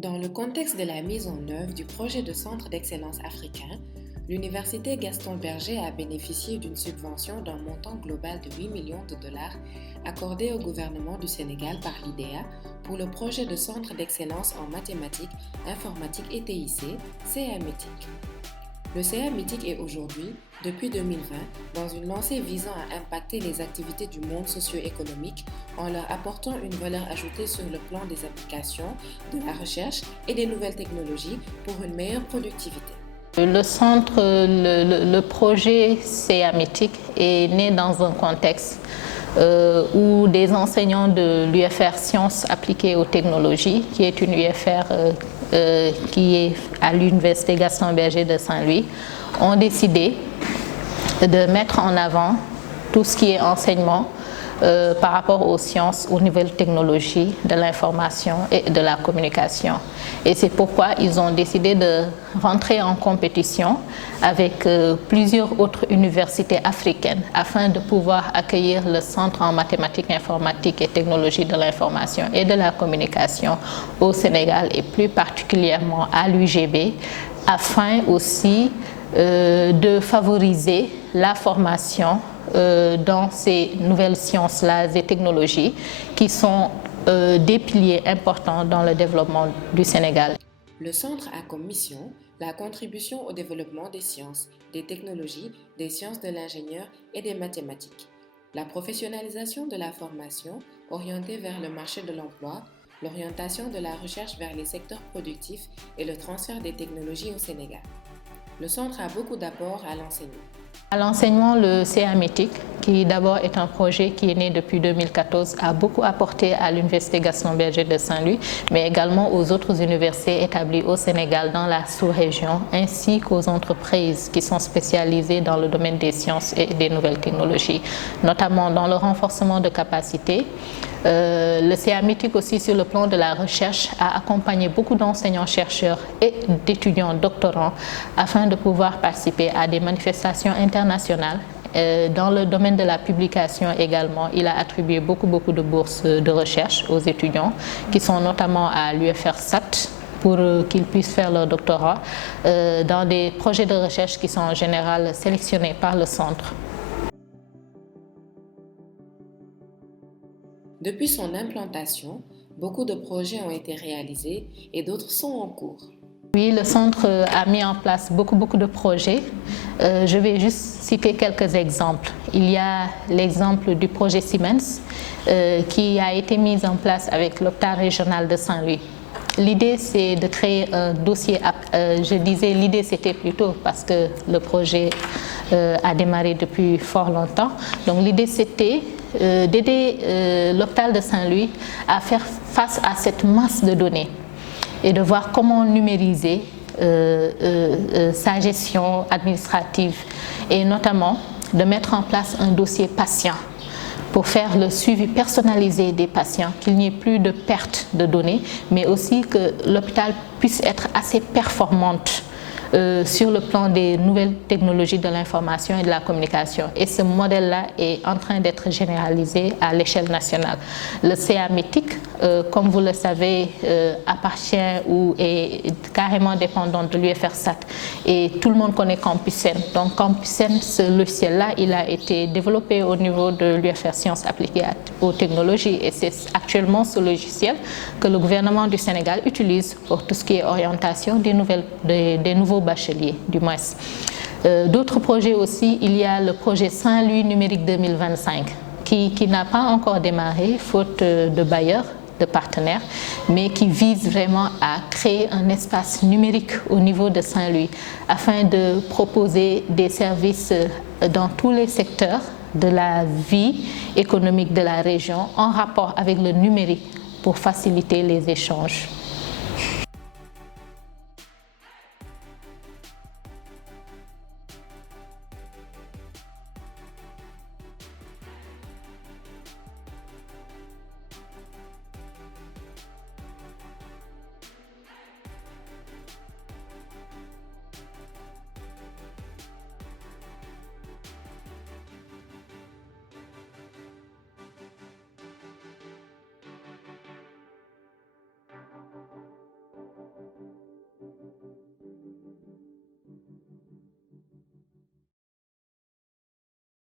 Dans le contexte de la mise en œuvre du projet de Centre d'excellence africain, l'Université Gaston Berger a bénéficié d'une subvention d'un montant global de 8 millions de dollars accordée au gouvernement du Sénégal par l'IDEA pour le projet de Centre d'excellence en mathématiques, informatique et TIC, CA-METIC. Le CA-METIC est aujourd'hui, depuis 2020, dans une lancée visant à impacter les activités du monde socio-économique en leur apportant une valeur ajoutée sur le plan des applications, de la recherche et des nouvelles technologies pour une meilleure productivité. Le centre, le projet CA-METIC est né dans un contexte où des enseignants de l'UFR Sciences appliquées aux technologies, qui est une UFR qui est à l'Université Gaston Berger de Saint-Louis, ont décidé de mettre en avant tout ce qui est enseignement par rapport aux sciences, aux nouvelles technologies de l'information et de la communication. Et c'est pourquoi ils ont décidé de rentrer en compétition avec plusieurs autres universités africaines afin de pouvoir accueillir le Centre en mathématiques, informatique et technologies de l'information et de la communication au Sénégal et plus particulièrement à l'UGB, afin aussi de favoriser la formation dans ces nouvelles sciences-là et technologies qui sont des piliers importants dans le développement du Sénégal. Le centre a comme mission la contribution au développement des sciences, des technologies, des sciences de l'ingénieur et des mathématiques, la professionnalisation de la formation orientée vers le marché de l'emploi, l'orientation de la recherche vers les secteurs productifs et le transfert des technologies au Sénégal. Le centre a beaucoup d'apports à l'enseignement. À l'enseignement, le CA-METIC, qui d'abord est un projet qui est né depuis 2014, a beaucoup apporté à l'Université Gaston Berger de Saint-Louis, mais également aux autres universités établies au Sénégal dans la sous-région, ainsi qu'aux entreprises qui sont spécialisées dans le domaine des sciences et des nouvelles technologies, notamment dans le renforcement de capacités. Le CA-METIC aussi, sur le plan de la recherche, a accompagné beaucoup d'enseignants-chercheurs et d'étudiants doctorants afin de pouvoir participer à des manifestations internationales. Dans le domaine de la publication également, il a attribué beaucoup de bourses de recherche aux étudiants qui sont notamment à l'UFR SAT pour qu'ils puissent faire leur doctorat dans des projets de recherche qui sont en général sélectionnés par le centre. Depuis son implantation, beaucoup de projets ont été réalisés et d'autres sont en cours. Oui, le centre a mis en place beaucoup de projets. Je vais juste citer quelques exemples. Il y a l'exemple du projet Siemens qui a été mis en place avec l'hôpital régional de Saint-Louis. L'idée, c'est de créer un dossier. Je disais l'idée, c'était plutôt parce que le projet a démarré depuis fort longtemps. Donc l'idée, c'était d'aider l'hôpital de Saint-Louis à faire face à cette masse de données et de voir comment numériser sa gestion administrative et notamment de mettre en place un dossier patient pour faire le suivi personnalisé des patients, qu'il n'y ait plus de perte de données, mais aussi que l'hôpital puisse être assez performante sur le plan des nouvelles technologies de l'information et de la communication. Et ce modèle-là est en train d'être généralisé à l'échelle nationale. Le CA-METIC, comme vous le savez, appartient ou est carrément dépendant de l'UFR SAT. Et tout le monde connaît Campusen. Donc Campusen, ce logiciel-là, il a été développé au niveau de l'UFR Sciences appliquées aux technologies. Et c'est actuellement ce logiciel que le gouvernement du Sénégal utilise pour tout ce qui est orientation des nouveaux bacheliers, du moins. D'autres projets aussi, il y a le projet Saint-Louis numérique 2025 qui n'a pas encore démarré, faute de bailleurs, de partenaires, mais qui vise vraiment à créer un espace numérique au niveau de Saint-Louis afin de proposer des services dans tous les secteurs de la vie économique de la région en rapport avec le numérique pour faciliter les échanges.